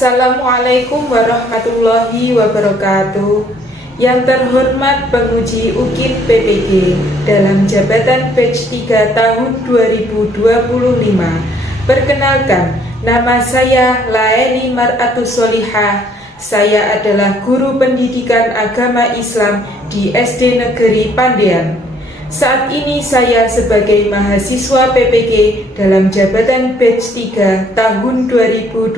Assalamualaikum warahmatullahi wabarakatuh. Yang terhormat penguji UKIP PPG dalam jabatan batch 3 tahun 2025. Perkenalkan, nama saya Laeni Mar'atus Solihah. Saya adalah guru pendidikan agama Islam di SD Negeri Pandean. Saat ini saya sebagai mahasiswa PPG dalam jabatan batch 3 tahun 2025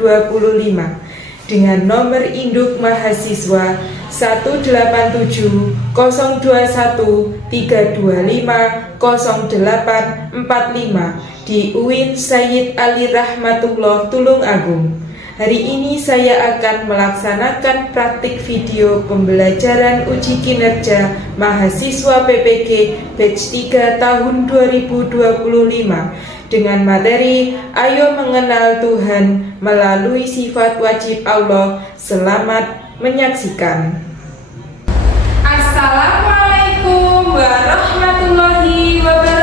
dengan nomor induk mahasiswa 1870213250845 di UIN Sayyid Ali Rahmatullah Tulungagung. Hari ini saya akan melaksanakan praktik video pembelajaran uji kinerja mahasiswa PPG batch 3 tahun 2025 dengan materi Ayo Mengenal Tuhan melalui sifat wajib Allah. Selamat menyaksikan. Assalamualaikum warahmatullahi wabarakatuh.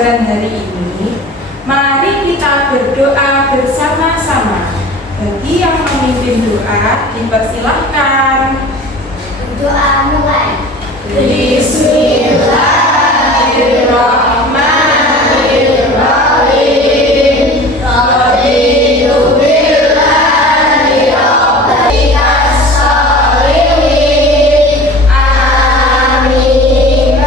Hari ini, mari kita berdoa bersama-sama. Bagi yang memimpin doa, dipersilahkan. Doa mulai. Bismillahirrahmanirrahim. Raditu billahi rabbikas sholihin. Amin.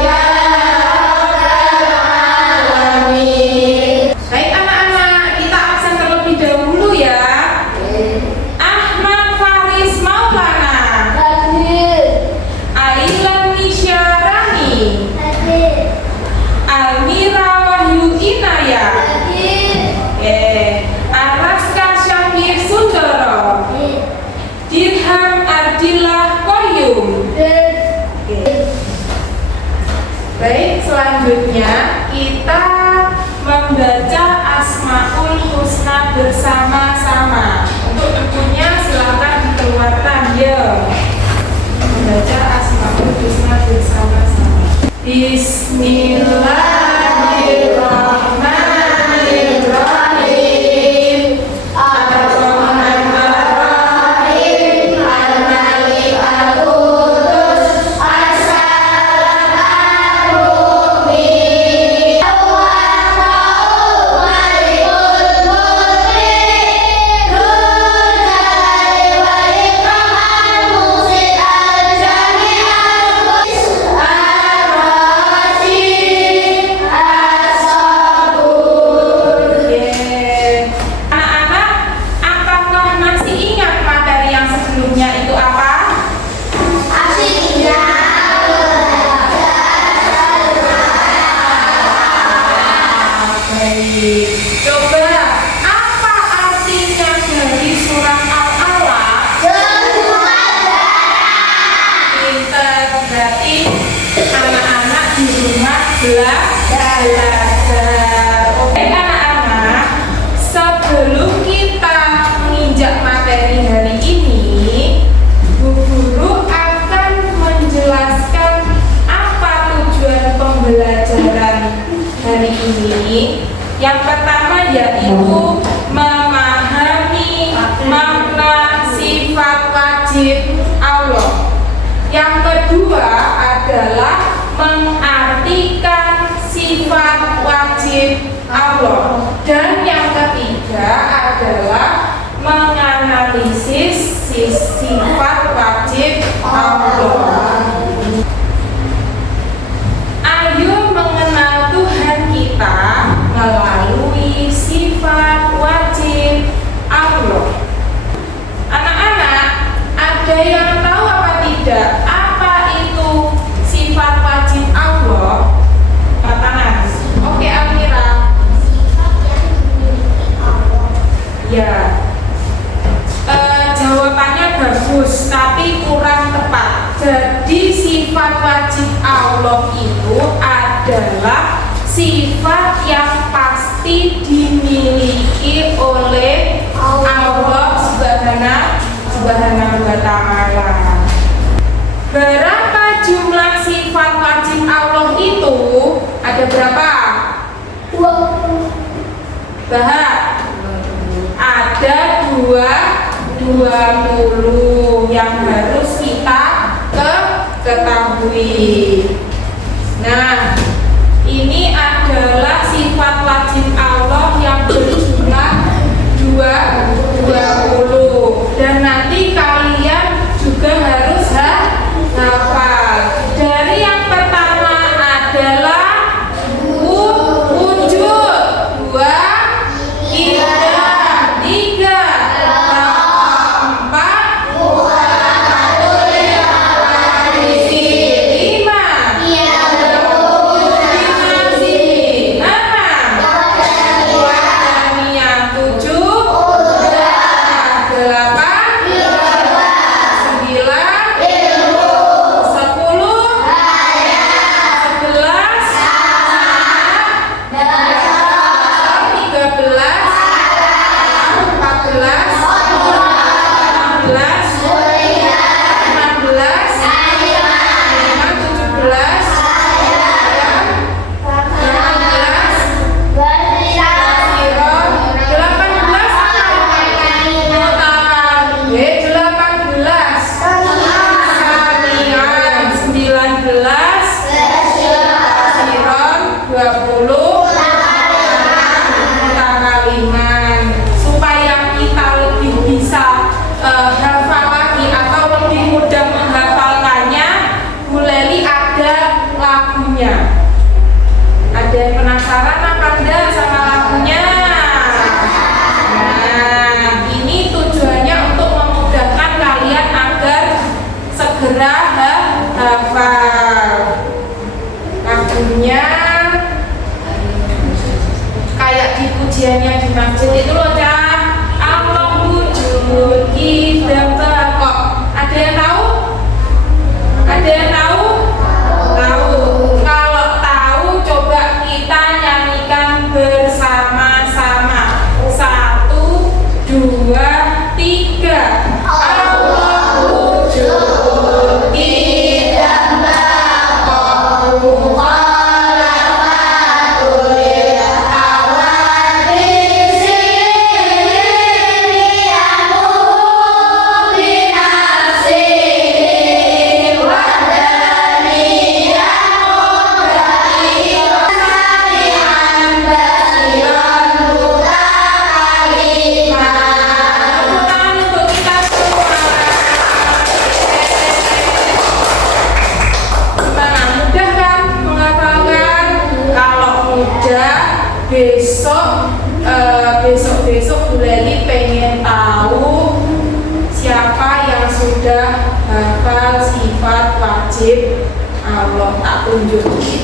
Baik anak-anak, kita absen terlebih dahulu ya. Ahmad Faris Maulana, Ailan Nisyarani, Almira Wahyu Inaya, Araska Syakir Sundoro, Dirham Ardillah Koyum. Baik, selanjutnya kita membaca Asmaul Husna bersama-sama. Untuk bukunya silakan dikeluarkan ya. Membaca Asmaul Husna bersama-sama. Bismillahirrahmanirrahim. Ar-Rahmanir-Rahim. Al-Malik Al-Qudus. As-Salam Ar-Mu'min. Coba, apa artinya dari surah Al-Alaq? Pinter, berarti anak-anak di rumah belajar. Oke anak-anak, sebelum kita menginjak materi hari ini, Bu Guru akan menjelaskan apa tujuan pembelajaran hari ini. Yang pertama yaitu memahami makna sifat wajib Allah. Yang kedua adalah mengartikan sifat wajib Allah. Dan yang ketiga adalah menganalisis sifat wajib Allah. Ayo mengenal Tuhan kita melalui sifat wajib Allah. Anak-anak, ada yang tahu apa tidak? Apa itu sifat wajib Allah? Patangan. Oke, Amira. Sifat yang dimiliki Allah. Ya. Jawabannya bagus, tapi kurang tepat. Jadi Allah itu adalah sifat yang pasti dimiliki oleh Allah Subhanahu wa Ta'ala. Berapa jumlah sifat wajib Allah itu? Ada berapa? 20. Ada 20 yang harus kita ketahui. Nah, ini adalah sifat wajib Allah yang berjumlah 20. Dan nanti kalian juga harus hafal. Dari yang pertama adalah wujud, 2, 3, 4,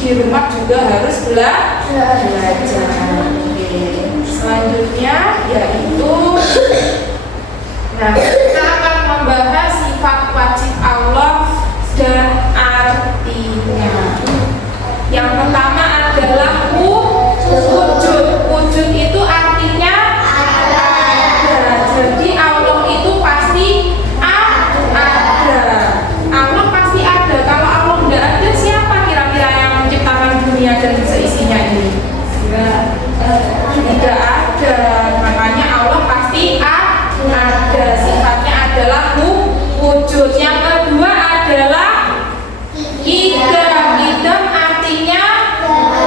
di rumah juga harus belajar. Oke. Selanjutnya yaitu kita akan membahas sifat wajib Allah dan artinya. Yang pertama adalah wujud. Wujud itu artinya ada. Jadi Allah itu pasti ada. Allah pasti ada. Kalau Allah tidak ada, siapa kira-kira yang menciptakan dunia dan seisinya ini? Tidak ada. Makanya Allah pasti ada. Sifatnya adalah wujud. Yang kedua adalah idam artinya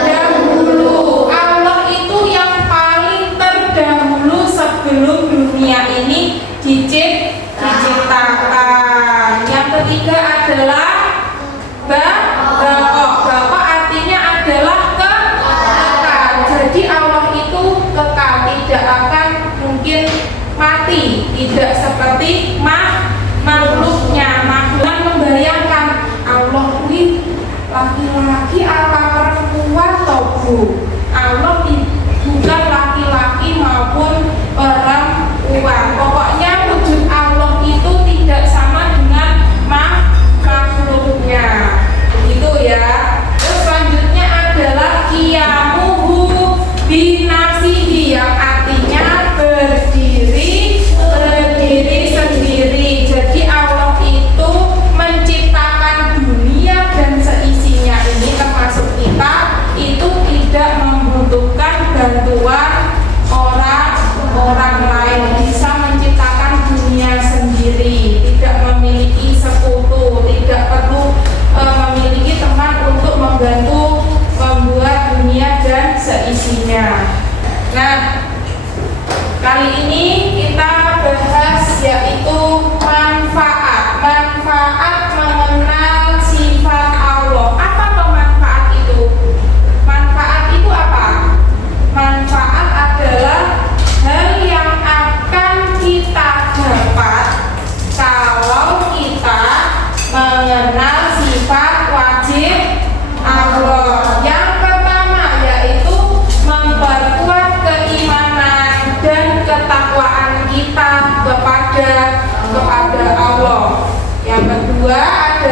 dahulu. Allah itu yang paling terdahulu sebelum dunia ini diciptakan. Yang ketiga adalah baqo artinya adalah kekal. Jadi Allah itu kekal, tidak akan mungkin mati, tidak seperti makhluknya. Makhluk membayangkan Allah ini laki-laki apa perempuan toh Bu? Allah bukan laki-laki maupun perempuan. Pokoknya wujud Allah itu tidak sama dengan makhluknya. Begitu ya.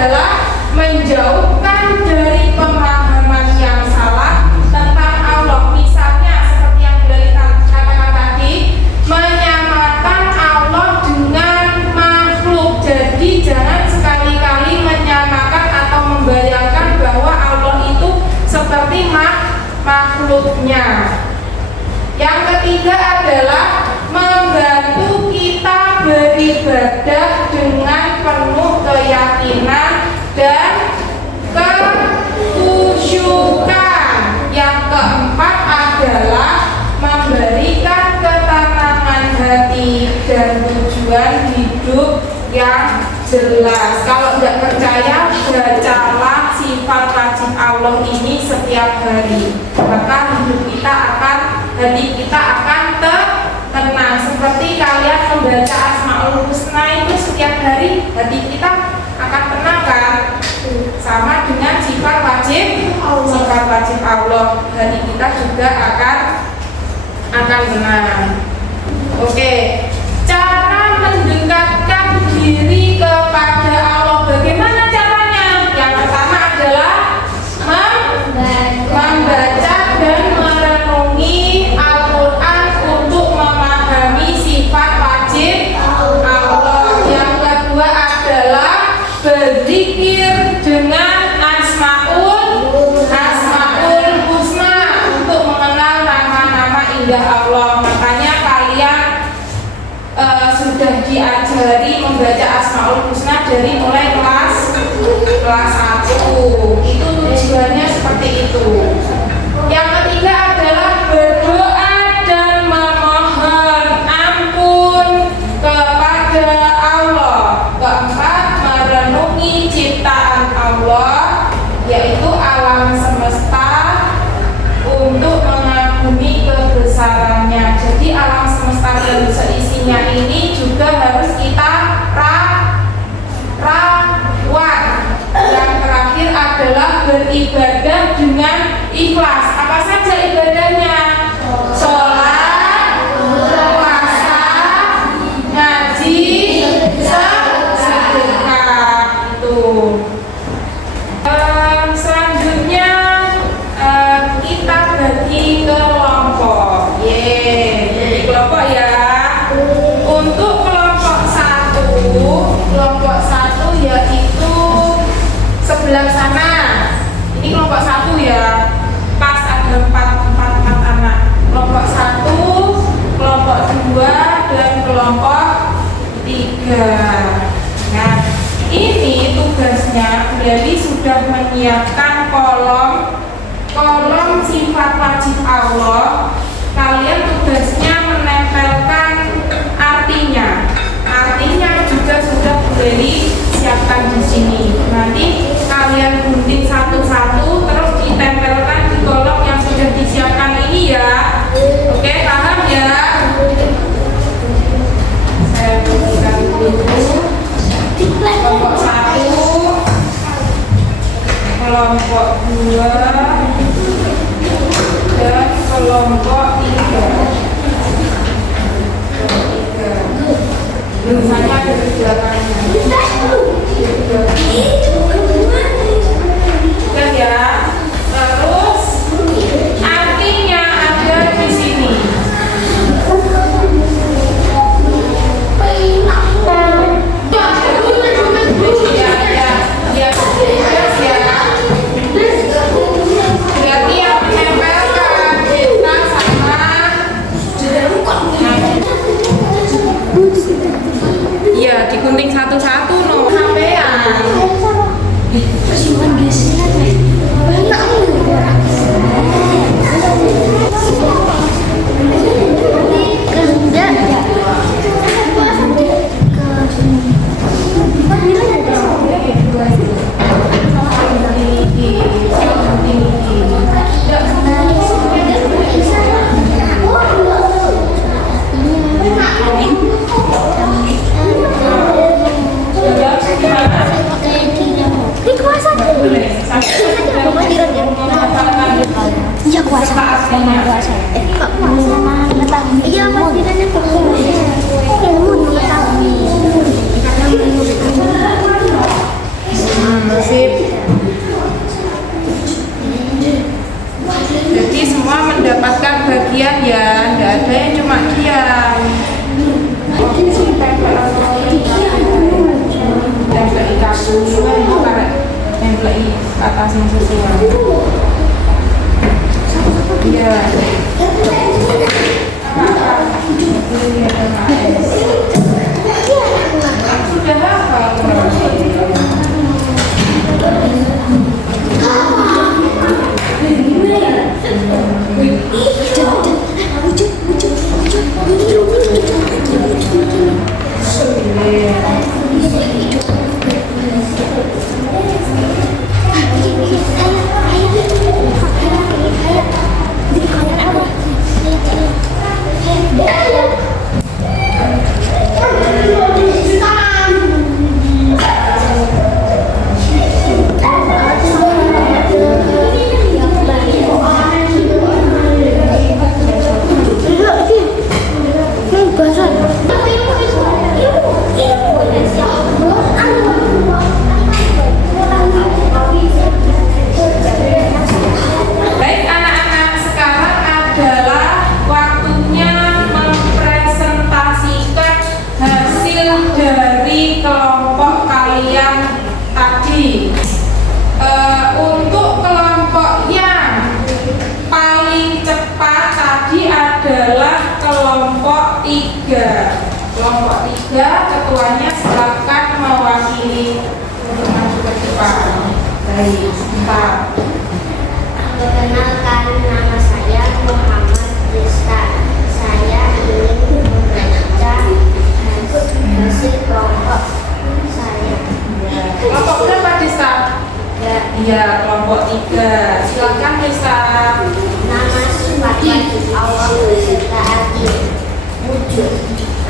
adalah menjauhkan dari pemahaman yang salah tentang Allah. Misalnya seperti yang Bilal katakan tadi, menyamakan Allah dengan makhluk. Jadi jangan sekali-kali menyamakan atau membayangkan bahwa Allah itu seperti makhluknya. Yang ketiga adalah membantu kita beribadah dengan penuh keyakinan dan kekhusyukan. Yang keempat adalah memberikan ketenangan hati dan tujuan hidup yang jelas. Kalau tidak percaya, bacalah sifat wajib Allah ini setiap hari, maka hati kita akan tenang. Seperti kalian membaca Asmaul Husna itu setiap hari, hati kita akan tenang kan? Sama dengan sifat wajib Allah, hati kita juga akan tenang. Oke, cara mendekatkan diri kepada Allah bagaimana caranya? Yang pertama adalah membaca dan merenungi Al-Quran untuk memahami sifat wajib Allah. Yang kedua adalah berzikir dengan Asmaul Husna untuk mengenal nama-nama indah Allah. Makanya kalian sudah diajari membaca Asmaul Husna dari mulai kelas 1. Itu tujuannya seperti itu. Yang ketiga adalah berdoa dan memohon ampun kepada Allah. Keempat, merenungi ciptaan Allah, yaitu alam semesta, untuk mengagumi kebesarannya. Jadi alam semesta dan seisinya ini juga harus kita rawat. Yang terakhir adalah beribadah dengan ikhlas. Apa saja ibadahnya? Sholat, puasa, ngaji, sedekah. Itu. Selanjutnya kita bagi kelompok. Jadi kelompok ya. Untuk kelompok satu yaitu sebelah sana. Ini kelompok 1 ya. Pas ada 4 anak. Kelompok 1, kelompok 2, dan kelompok 3. Nah, ini tugasnya Bilal sudah menyiapkan kolom sifat wajib Allah. Kalian tugasnya menempelkan artinya juga sudah Bilal siapkan di sini. Nanti kalian gunting satu-satu terus ditempelkan di kolom yang sudah disiapkan ini ya. Oke, paham ya? Saya berikan dulu. Kelompok 1, kelompok 2, dan kelompok 3. Tulisannya ada di belakangnya. Kan ya. Terus artinya ada di sini. Berarti yang menempelkan kita sama iya, digunting satu-satu no sampean. Iya kuasa. Iya pasti kan ilmu 2 tahun. Sip. Jadi semua mendapatkan bagian ya, nggak ada yang cuma diam. Template kartu, template atas yang sesuai. Iya. Sudah hafal. Baik anak-anak, sekarang adalah waktunya mempresentasikan hasil dari kelompok kalian tadi. Untuk kelompok yang paling cepat tadi adalah kelompok 3. Kelompok 3, ketuanya silakan mewakili untuk maju ke depan. Baik, sebentar. Perkenalkan, nama saya Muhammad Desta. Saya ingin membaca hasil kelompok saya. Kelompok berapa, Desta? Iya, kelompok 3. Silakan, Desta. Nama sifat wajib Allah beserta arti wujud,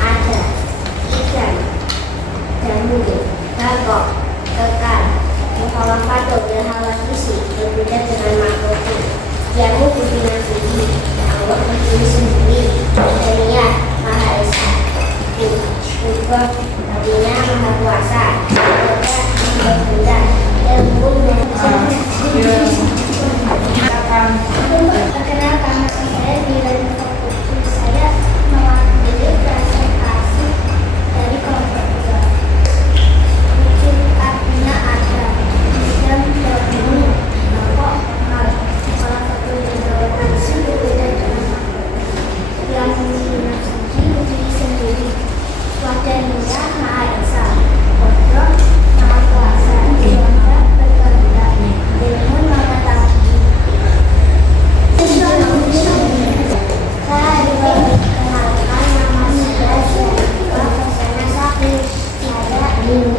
ada, ikan, jamu, gagok, kekal, mukhalafatul dan hawasisi berbeda dengan makhluk. Jamu pimpinan suci, Allah berdiri sendiri, Dunia Maha Esa, Kubah Dunia Maha Kuasa, Kubah Benda, Ilmu dan Perkenalkan, nama saya Dilan Fokusi. Saya mewakili presentasi dari kelompok 3. Wujud artinya ada, dan berguna, kelompok hal. Salah satu yang berfungsi berbeda dengan makhluk. Yang mempunyai fungsi berdiri sendiri. Wadaniya Maha Esa, Kodro Maha Kuasa, Jawab berkehendak, Ilmu Maha Tinggi. Saya diperkenalkan, nama saya Syarifah Hasanah Sakti. Saya ingin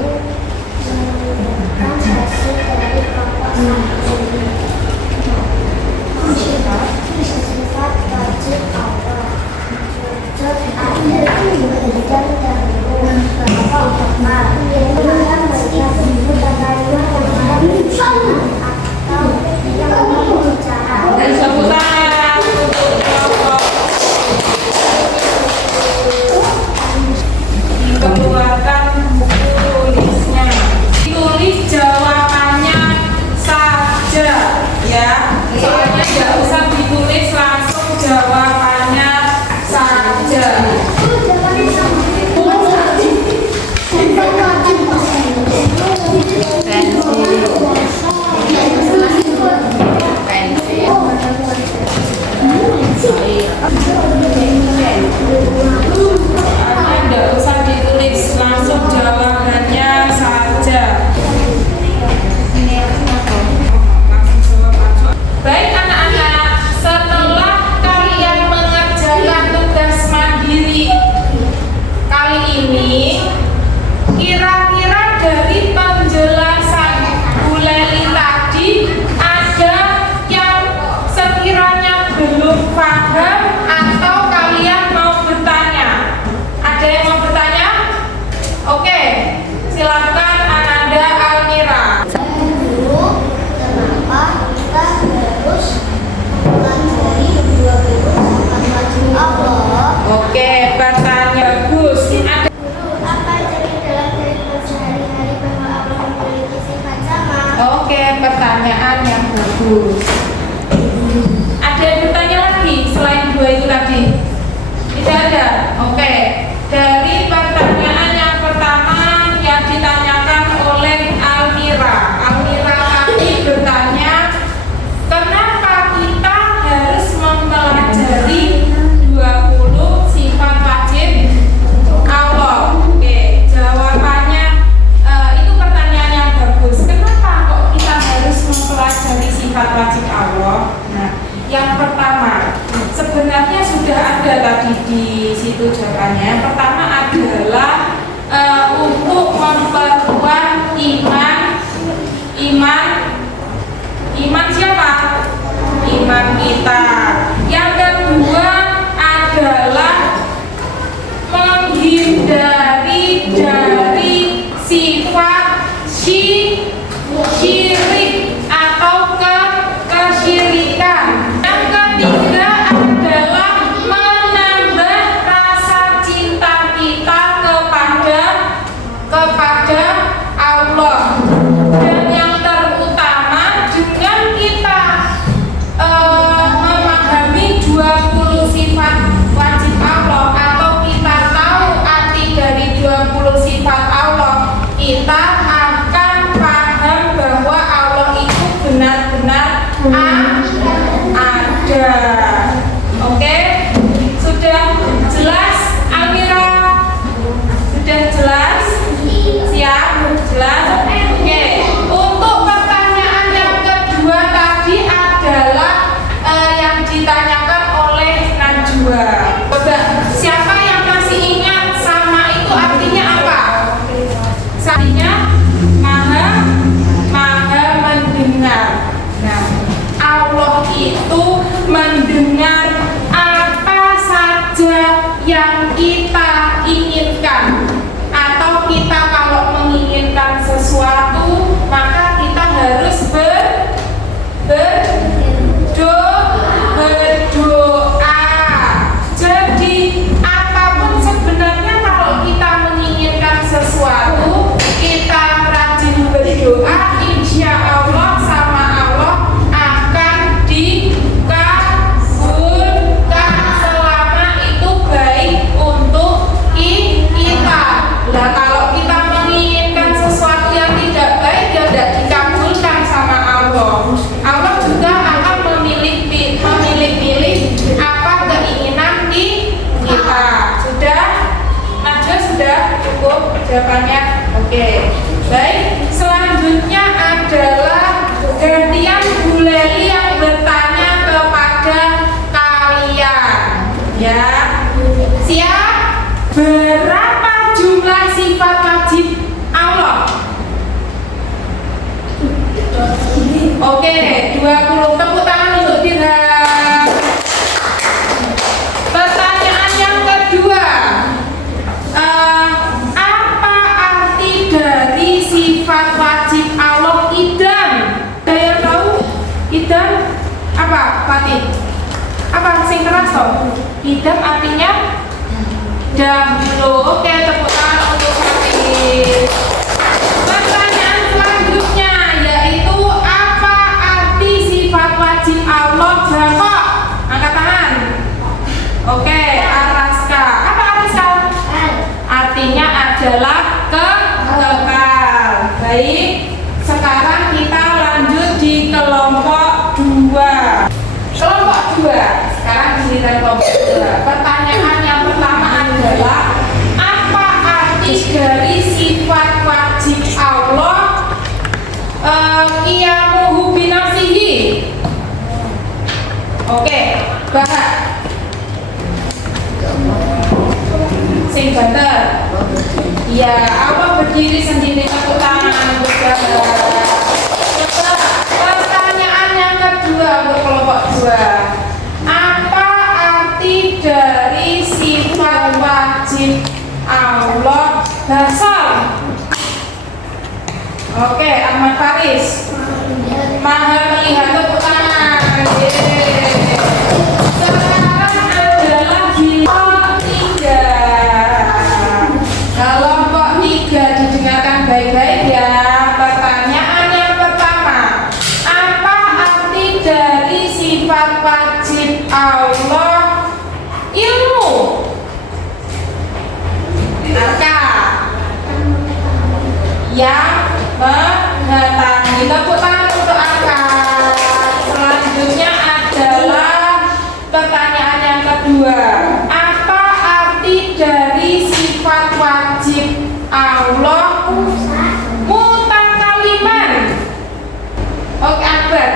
menunjukkan hasil dari kelompok 1. Sifat wajib Allah wujud ada dan dahulu kelompok kekal yang meskipun bukan kalimat yang ada atau yang berbicara. Dan tepuk tangan untuk kelompok. Keluarkan buku tulisnya. Tulis jawabannya saja ya. Soalnya nggak usah ditulis, langsung jawabannya saja. Nggak usah ditulis, langsung jawabannya saja. Baik anak-anak, setelah kalian sifat wajib Allah. Nah, yang pertama sebenarnya sudah ada tadi di situ jawabannya. Yang pertama adalah untuk memperkuat iman siapa? Iman kita. Yang kedua adalah menghindari dari sifat syirik atau kesyirikan. Yang ketiga adalah menambah rasa cinta kita kepada Allah. Dan yang terutama dengan kita memahami 20 sifat wajib Allah, atau kita tahu arti dari 20 sifat Allah, kita akan paham bahwa Allah itu benar-benar ada. Oke? Sudah jelas, Almira? Sudah jelas? Siap? Jelas? Oke. Untuk pertanyaan yang kedua tadi adalah yang ditanyakan oleh Najwa. Coba, siapa yang masih ingat sama itu artinya apa? Artinya maha mendengar. Nah, Allah itu mendengar apa saja yang kita inginkan. Atau kita kalau menginginkan sesuatu, maka kita harus berdoa. Jadi apapun sebenarnya kalau kita menginginkan sesuatu, kita rajin berdoa, insya Allah sama Allah akan dikabulkan selama itu baik untuk kita. Nah, kalau kita menginginkan sesuatu yang tidak baik, ya tidak dikabulkan sama Allah. Allah juga akan memilih-pilih apa keinginan kita. Sudah? Najwa sudah cukup jawabannya? Oke. Baik, selanjutnya adalah gantian Bu Leli yang bertanya kepada kalian. Ya. Siap? Berapa jumlah sifat wajib Allah? Oke, 20. Tepuk tangan untuk Dirham. Pertanyaan yang kedua, apa arti dari sifat wajib Allah idam? Ada yang tahu? Idam apa, Fatih? Apa sing keras toh? Idam artinya dahulu. Oke, tepuk tangan untuk Fatih. Pertanyaan selanjutnya yaitu apa arti sifat wajib Allah? Jangkok, angkat tangan. Oke, Araska. Apa Araska? Artinya adalah kekal. Baik, sekarang kita lanjut di kelompok 2. Kelompok 2. Sekarang giliran kelompok 2. Pertanyaan yang pertama adalah apa arti dari sifat wajib Allah qiyamuhu binafsihi? Oke, bahas. Sing banter. Ya, Allah berdiri sendiri, tepuk tangan untuk pertanyaan yang kedua untuk kelompok 2. Apa arti dari sifat wajib Allah basal? Oke, Ahmad Faris. Maha melihat, tepuk tangan. Sekarang adalah kelompok 3. Kelompok 3 didengarkan baik-baik ya. Pertanyaan yang pertama, apa arti dari sifat wajib Allah ilmu? Akal yang mengetahui. Tepuk tangan untuk akal. Selanjutnya adalah pertanyaan yang kedua, apa arti dari sifat wajib Allah mutakaliman? Oke, Akbar.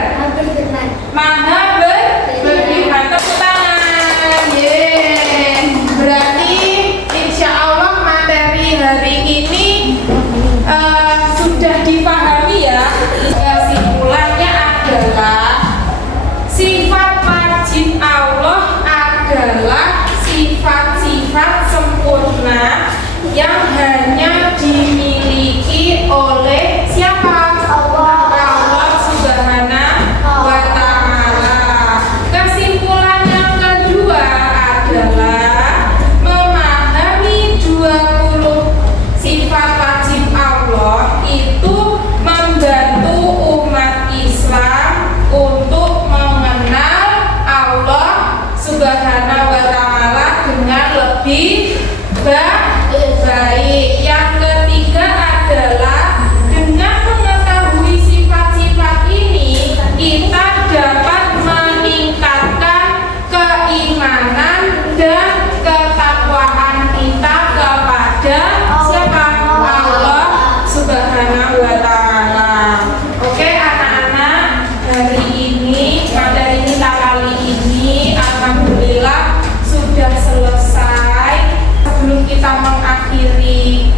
yang hanya dimiliki oleh siapa? Allah Subhanahu wa Ta'ala. Kesimpulan yang kedua adalah memahami 20 sifat wajib Allah itu membantu umat Islam untuk mengenal Allah Subhanahu wa Ta'ala dengan lebih baik. Yang ketiga adalah dengan mengetahui sifat-sifat ini kita dapat meningkatkan keimanan dan ketakwaan kita kepada siapa? Allah Subhanahu wa Ta'ala. Oke anak-anak, hari ini materi kita kali ini alhamdulillah sudah selesai. Sebelum kita mengakhiri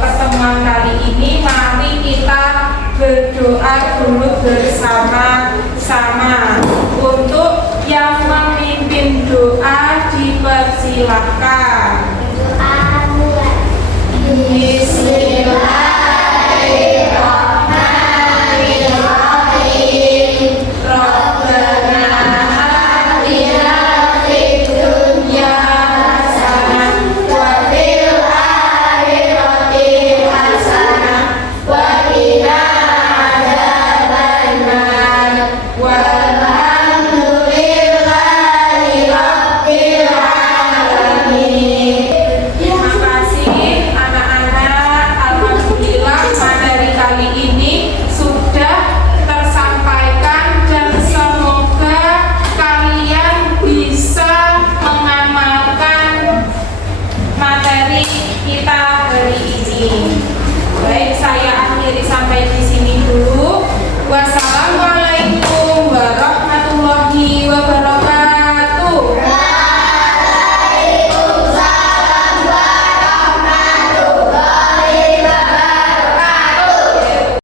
pertemuan kali ini, mari kita berdoa dulu bersama-sama. Untuk yang memimpin doa dipersilahkan. Doa mulai.